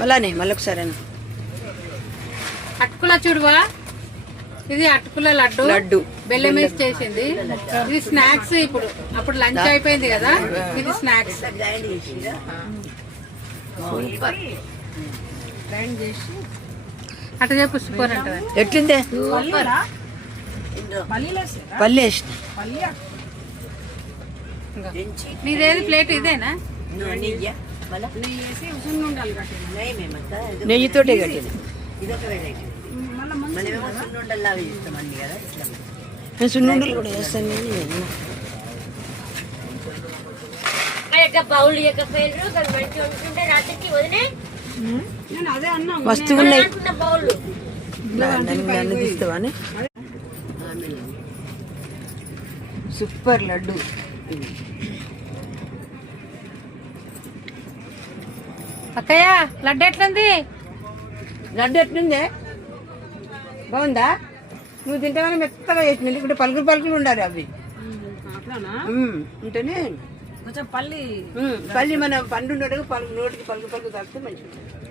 మళ్ళీ ఒకసారి అటుకుల చూడువా, ఇది అటుకుల లడ్డు బెల్లం వేసి చేసింది. ఇది స్నాక్స్. ఇప్పుడు అప్పుడు లంచ్ అయిపోయింది కదా, ఇది స్నాక్స్. అట్లా చెప్పు, సూపర్ అంట. ఎట్లుందే? పల్లి నీదేది ప్లేట్ ఇదేనా? నెయ్యితోటే కట్టింది. సున్నుండలు కూడా చేస్తాను. మస్తు ఉన్నాయి. తీస్తావని సూపర్ లడ్డు. అక్కయ్య లడ్డు ఎట్లుంది? లడ్డు ఎట్లుందే? బాగుందా? నువ్వు తింటామని మెత్తగా చేసింది. ఇప్పుడు పలుకులు ఉండాలి అవి. ఉంటేనే కొంచెం పల్లి మన పండు నోటికి పలుకు తాగితే మంచిగా ఉంటుంది.